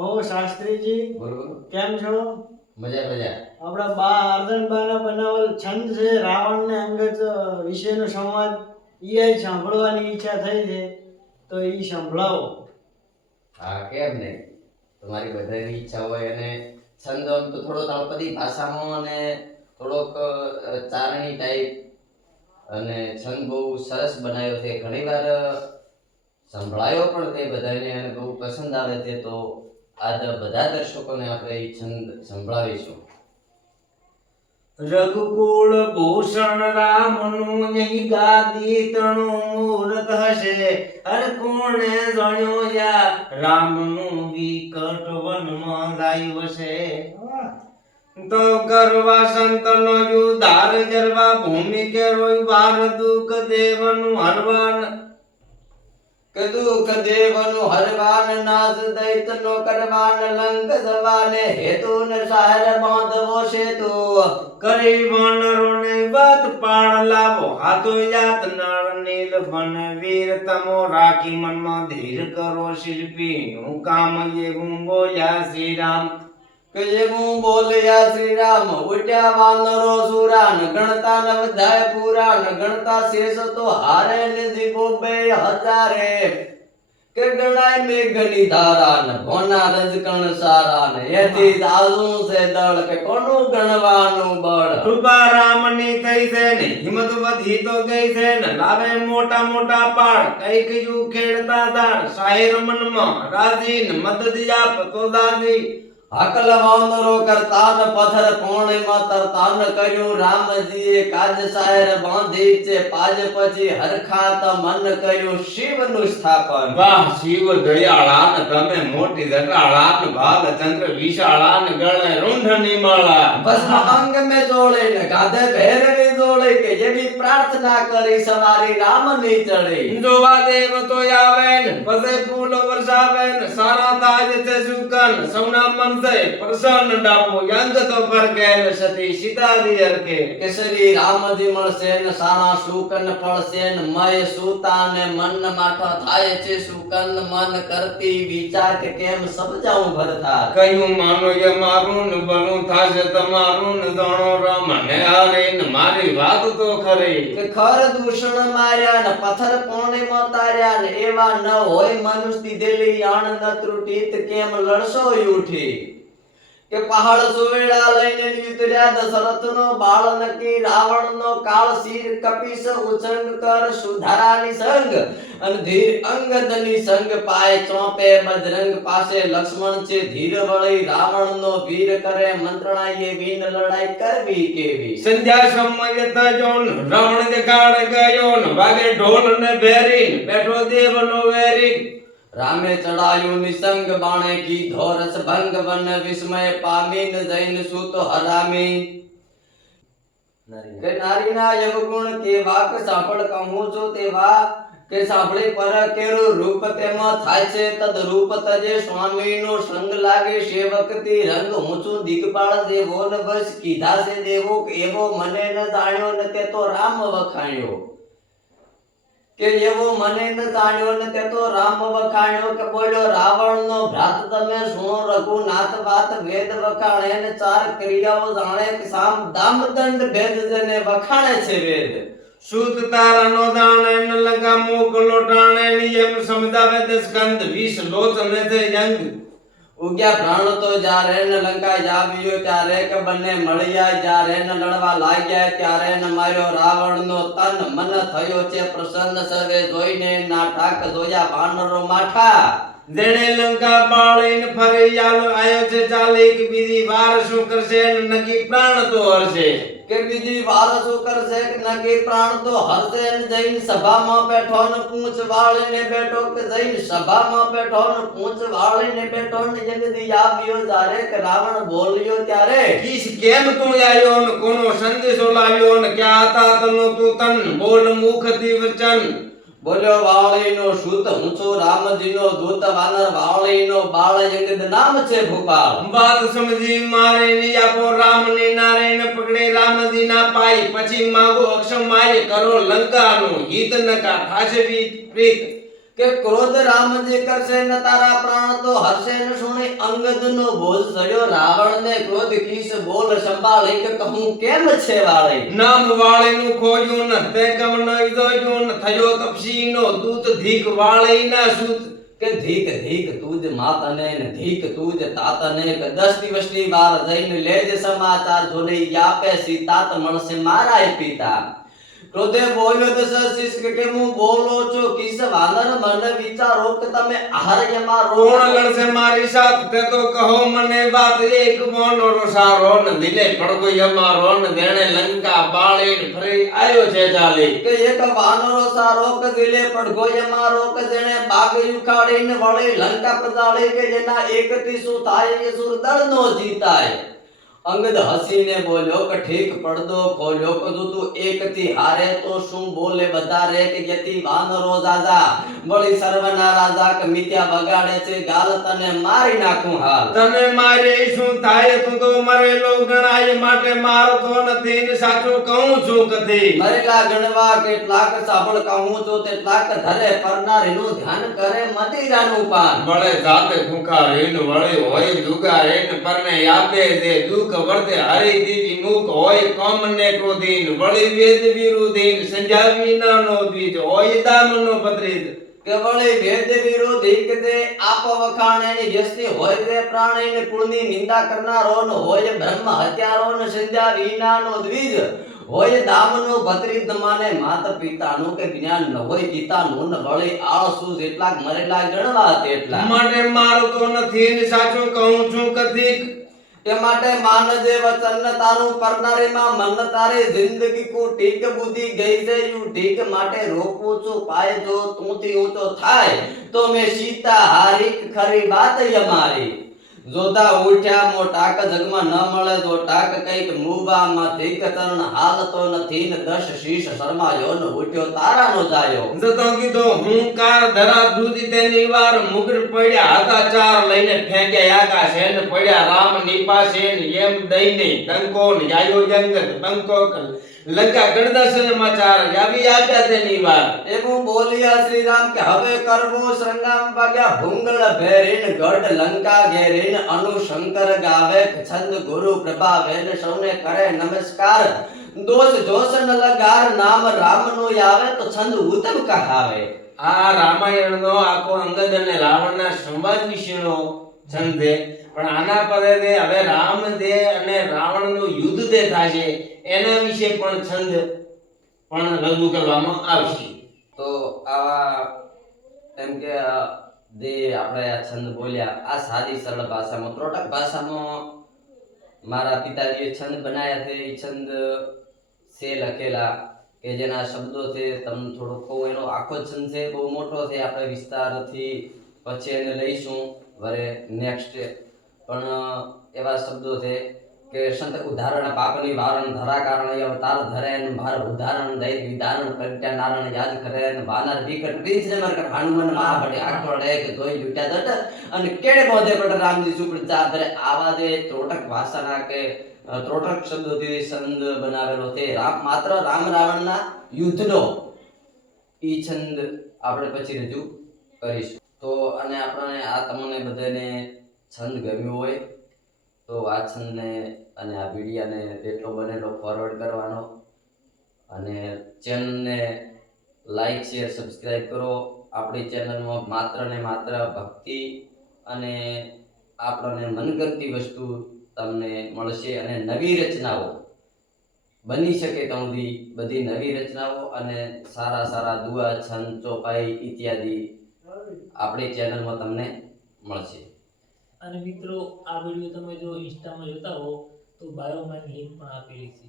ઓ શાસ્ત્રીજી બોલો. કેમ છો? મજા મજા. આપણા બા અર્જનબાના બનાવેલ છંદ છે રાવણ ને અંગત વિશેનો સંવાદ ઈ સાંભળવાની ઈચ્છા થઈ છે તો ઈ સંભળાવો. હા, કેમ નહીં. તમારી બધાની ઈચ્છા હોય અને છંદ આમ તો થોડો તળપદી ભાષામાં અને થોડોક ચારણી ટાઈપ અને છંદ બહુ સરસ બનાવ્યો છે. ઘણીવાર સંભળાયો પણ તે બધાને અને બહુ પસંદ આવે છે. તો આજ બધા દર્શકોને આપણે એ છંદ સંભળાવીશું. રઘુકુળ ભૂષણ રામનું અહીં ગાદી તણું મૂરત હશે. હર કોણે જાણ્યો યા રામનું વિકટ વનમાં ગાયું હશે. તો કરવા સંતનો યુધાર જરવા ભૂમિ કે રોય વાર દુઃખ દેવનું હરવાન કદુક દેવનું હરવાન નાદ દૈતનો કરવાન લંક જવાને હેતુ ન શહેર બાંધવો સેતુ કરી વાનરોને વાત પાણ લાવો હાથો યાત નળ નીલ બન વીર તમો રાખી મનમાં ધીર કરો શિલ્પી નું કામ એવું બોલ્યા શ્રી રામ. કે એવું બોલ્યા શ્રી રામ ઉઠ્યા વાનરો સુરાન ગણતા ન વધાય પુરાણ ગણતા શેષ તો હારે ને જીવો 2000 કે ગણાય મેઘની ધારા ને ભોના રજકણ સારા ને એથી જ આવું છે દળ કે કોનું ગણવાનું બળ. કૃપા રામની થઈ છે ને હિંમત વધી તો ગઈ છે ને લાવે મોટા મોટા પાડ કઈ કયું ખેડતા દાડ શાહિર મનમાં રાજી ને મદદ આપતો દાદી. હકલ વાનરો કરતા ન પથ્થર પોણીમાં તરતા ન કર્યું રામજીએ કાજ શાહેર બાંધી છે પાજ પછી હરખાત મન કર્યું શિવનું સ્થાપન. વાહ શિવ દયાળા ને તમે મોટી જટાળા ને બાલચંદ્ર વિશાળા ને ગળે રૂંઢની માળા. બસ અંગ में जोड़े न गाधे भैरवी जोड़े કે જેવી પ્રાર્થના કરી સવારી રામની ચડે. જોવા દેવ તો આવે ને પસે ફૂલ વરસાવે ને સારા તાજ તે સુકન સૌના મન સે પ્રસન્ન ડાબો યંગ તો પર ગેલ સતી સીતાજી હરકે. કેસરી રામજી મળશે ને સારા સુકન ફળશે ને મય સૂતા ને મન માઠા થાય છે સુકન મન કરતી વિચાર કે કેમ સમજાવું ભરતા. કયું માનો એ મારું ને બનું થાશે તમારું ને જાણો રામ ને હારે ને મારી વાત તો ખરી. કે ખર દૂષણ માર્યા ને પથ્થર પોણીમાં તાર્યા ને એવા ન હોય મનુષ્ય દીધેલી યાણ ન ત્રુટિત કેમ લડશો ઉઠી. કે પહાડ સુવેડા લઈને ઉતર્યા દશરથનો બાળ નકી રાવણનો કાળ શીર કપીશ ઉચંગ કર સુધારાની સંગ અને ધીર અંગદની સંગ પાય ચોપે બજરંગ પાસે લક્ષ્મણ છે ધીર વળી રાવણનો વીર કરે મંત્રણા એ વીન લડાઈ કરવી કેવી. સંધ્યા સમય થયો ને રાવણ દેખાડ ગયો ને વાગે ઢોલ ને ભેરી બેઠો દેવનો વેરી. રામે ચડાયું નિસંગ બાણે કીધો રસ ભંગ વન વિસ્મય પામીન જૈન સુત હરામી. કે નારીના યવગુણ કેવા કે સાંભળ કહું છું તેવા કે સાંભળી પર કેરું રૂપ તેમાં થાય છે તદ રૂપ તજે સ્વામીનો સંગ લાગે સેવકતી રંગ ઊંચું દિગપાળ દેવો ન બસ કીધા છે દેવો એવો મને ન જાણ્યો ન તે તો રામ વખાણ્યો. કે એવો મને ન જાણ્યો ને તે તો રામ વખાણ્યો. કે બોલ્યો રાવણનો ભ્રાત તમે સુણો રઘુનાથ વાત વેદ વખાણે ને ચાર ક્રિયાઓ જાણે કે સામ દામ દંડ ભેદ જેને વખાણે છે વેદ. સૂત તારાનો દાણે ન લગા મોકલો ટાણે ની એમ સમજાવે તે સ્કંદ 20 લોચને તે જંગ. ઉગ્યા પ્રાણ તો જ્યારે ન લંકા જાવ્યો ત્યારે કે બંને મળ્યા જ્યારે ન લડવા લાગ્યા ત્યારે ન માર્યો રાવણનો તન મન થયો છે પ્રસન્ન સર્વે જોઈને નાટક જોયા વાનરો માઠા. જેણે લંકા બાળીને ફરી આયો છે ચાલે કે બીજી વાર શું કરશે ને નકી પ્રાણ તો હરશે. કે બીજી વાર શું કરશે કે નકી પ્રાણ તો હરશે ને જૈન સભામાં બેઠો ને પૂંછ વાળીને બેઠો કે જૈન સભામાં બેઠો ને પૂંછ વાળીને બેઠો ને જલ્દી આવ્યો જ્યારે કે રાવણ બોલ્યો ત્યારે. કીસ કેમ તું આયો ને કોનો સંદેશો લાવ્યો ને ક્યાં હતા તનો તું તન બોલ મુખથી વચન. બોલ્યો વાળીનો સૂત હું છું રામજીનો દૂત વાનર વાળીનો બાળ જગદ નામ છે ભૂપાલ. વાત સમજી મારે ની આપો રામની નારે ને પકડે રામજી ના પાઈ પછી માંગો અક્ષમાય કરો લંકાનું હિત નકા થાશે પ્રીત. કે ક્રોધ રામજી કરશે ન તારા પ્રાણ તો હરશે ન સુણી અંગદનો બોજ સડ્યો રાવણને ક્રોધ કીસ બોલ સંભાળી કે કહું કેમ છે વાળી નામ વાળીનું ખોજ્યું ન તે ગમ ન જોયું ન થયો તપસીનો દૂત ધીક વાળીના સૂત કે ધીક ધીક તુજ માતને ને ધીક તુજ તાતને કે 10 દિવસની વાર જઈને લેજ સમાચાર જોને યાપે સીતા ત મળશે મારાય પિતા ક્રોધે બોલ્યો દશરથ કે હું બોલો છો કિસ વાનર મન વિચારો કે તમે આહાર્યમાં કોણ લડશે મારી સાથ તે તો કહો મને વાત એક મોનો સારો ન દિલે પડગો અમારો ન વેણે લંકા બાળીને ફરી આવ્યો છે ચાલી કે એક વાનરો સારો કે દિલે પડઘો મારો કે જેણે બાગ ઉખાડીને વળી લંકા પ્રજાળી કે જેના એકથી શું થાય એ સુર દળનો જીતાય અંગદ હસીને બોલ્યો કે ઠીક પડદો ખોલ્યો કે તું એકથી હારે તો શું બોલે વધારે કે યતિ વાનરો જાજા વળી સર્વના રાજા કે મિત્યા બગાડે છે ગાલ તને મારી નાખું હાલ તને મારે શું થાય તું તો મરેલો ગણાય માટે મારતો નથી ને સાચું કહું છું કથી મરેલા ગણવા કેટલાક સાંભળ કહું છું તેટલાક ધરે પરનારીનું ધ્યાન કરે મદિરાનું પાન વળે જાતે ભૂખા રેન વળે હોય જુગા રેન પરને આપે દે દુઃખ વર્તે હરી દીદી મુખ હોય કમ ને ક્રોધીન વળી વેદ વિરુદ્ધીન સંજાવી નો બીજ હોય દામનો પત્રીજ કે વળી વેદ વિરોધી કે તે આપ વખાણે ની વ્યસ્તી હોય તે પ્રાણી ને કુળની નિંદા કરનારો નો હોય બ્રહ્મ હત્યારો ને સંજાવી નો દ્વિજ હોય દામનો ભત્રીજ માને માતા પિતાનું કે જ્ઞાન ન હોય પિતાનું ન વળી આળસુ જેટલા મરેલા ગણવા તેટલા માટે મારતો નથી ને સાચું કહું છું કથી કે માટે માનજે વચન તારું પરનારીમાં મન તારે જિંદગી કો ટીક બુદ્ધિ ગઈ છે યુ ટીક માટે રોકું છું પાય જો તુંથી ઊંચો થાય તો મે સીતા હારી ખરી વાત અમારી જોતા ઉઠ્યા મોટાક જગમાં ન મળે તો ટાક કઈક મુબામાં ધીક તરણ હાલતો નથી ને 10 શીશ શરમાયો ને ઉઠ્યો તારાનો જાયો જતો કીધો હું કાર ધરા દૂધી તેની વાર મુગર પડ્યા હતા ચાર લઈને ફેંક્યા આકાશે ને પડ્યા રામ ની પાસે ને એમ દઈને ડંકો ને જાયો જંગત બંકો લંકા ગણદર્શન માં ચાર આવી આપ્યા તેની વાર એવું બોલ્યા શ્રી રામ કે હવે કરવો સંગામ વાગ્યા ભૂંગળ ભેરીન ગઢ લંકા ઘેરીન અનુશંકર ગાવે છંદ ગુરુ પ્રભાવે ને સૌને કરે નમસ્કાર દોષ જોશ ન લગાર નામ રામ નો આવે તો છંદ ઉત્તમ કહાવે આ રામાયણ નો આખો અંગદ અને રાવણ ના સંવાદ વિશેનો છંદ છે પણ આના પરે હવે રામ દે અને રાવણ નું યુદ્ધ દે થાશે એના વિશે પણ છંદ પણ રજૂ કરવામાં આવશે તો આવા એમ કે જે આપણે આ છંદ બોલ્યા આ સાદી સરળ ભાષામાં ત્રોટક ભાષામાં મારા પિતાજીએ છંદ બનાવ્યા છે એ છંદ છે લખેલા કે જેના શબ્દો છે તમને થોડો કહું એનો આખો છંદ છે બહુ મોટો છે આપણે વિસ્તારથી પછી એને લઈશું વરે નેક્સ્ટ પણ એવા શબ્દો છે કે સંત ઉદાહરણ પાપની વારણ ધરા કારણે અવતાર ધરે ને ભાર ઉદાહરણ દઈ વિધારણ પ્રગટ્યા નારાયણ યાદ કરે ને વાનર વિકટ રીંછ ને મર હનુમાન મહાબળે આખોડે કે જોઈ જુટ્યા દટ અને કેડે બોધે કોટ રામજી સુપડ ચાદરે આવા જે ત્રોટક ભાષાના કે ત્રોટક શબ્દોથી છંદ બનાવેલો છે માત્ર રામ રાવણના યુદ્ધનો ઈ છંદ આપણે પછી રજૂ કરીશું તો અને આપણે આ તમને બધાને છંદ ગમ્યું હોય તો આ છંદને અને આ વિડીયાને જેટલો બનેલો ફોરવર્ડ કરવાનો અને ચેનલને લાઈક શેર સબસ્ક્રાઇબ કરો આપણી ચેનલમાં માત્ર ને માત્ર ભક્તિ અને આપણને મનગમતી વસ્તુ તમને મળશે અને નવી રચનાઓ બની શકે ત્યાં સુધી બધી નવી રચનાઓ અને સારા સારા દુઆ છંદ ચોપાઈ ઇત્યાદિ આપણી ચેનલમાં તમને મળશે અને મિત્રો આ વિડીયો તમે જો ઇન્સ્ટામાં જોતા હો તો બાયોમાં લિંક પણ આપેલી છે